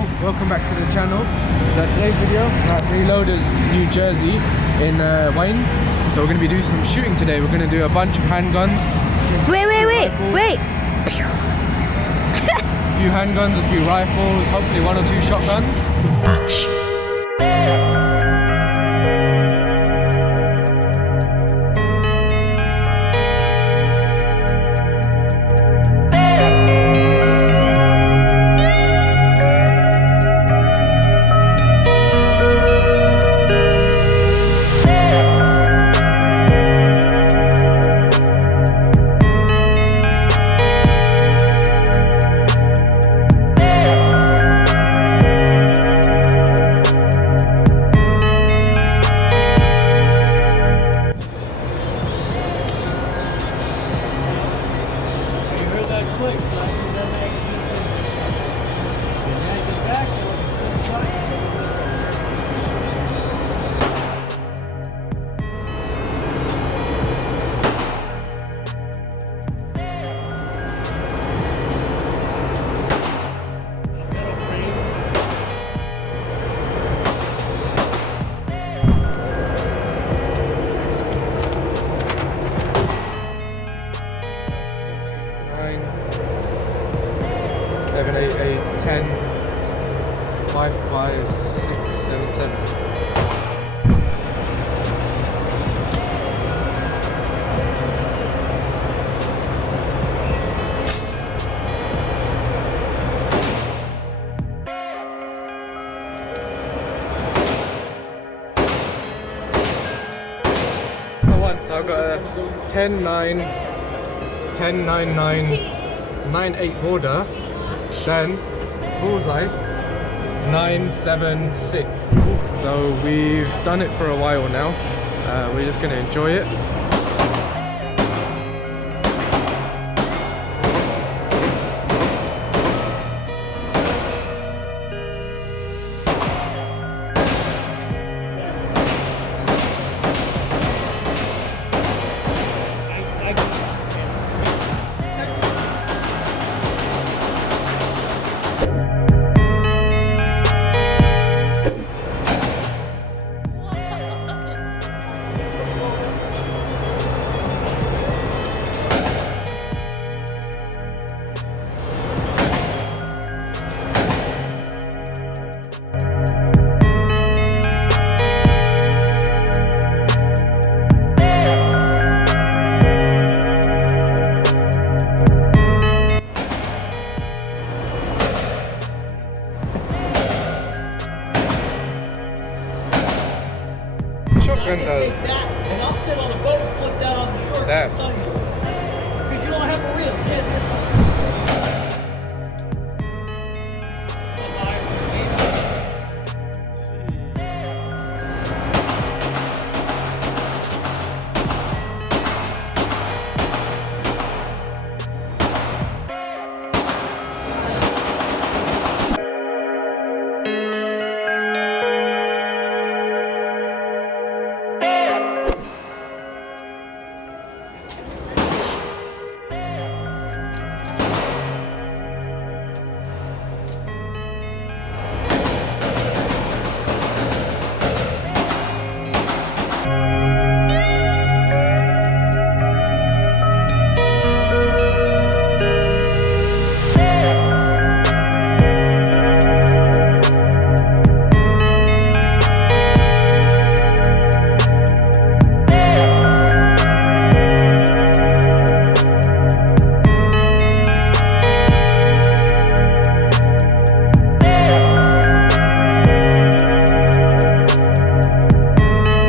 people, welcome back to the channel. So today's video at Reloaderz NJ in Wayne. So we're going to be doing some shooting today. We're going to do a bunch of handguns. Wait! A few handguns, a few rifles, hopefully 1 or 2 shotguns. Seven, 8, 8, 10, 5, 5, 6, 7, 7. So I've got a 10, 9, 10, 9, 9, 9, 8 border. Then bullseye 9, 7, 6. So we've done it for a while now. We're just going to enjoy it.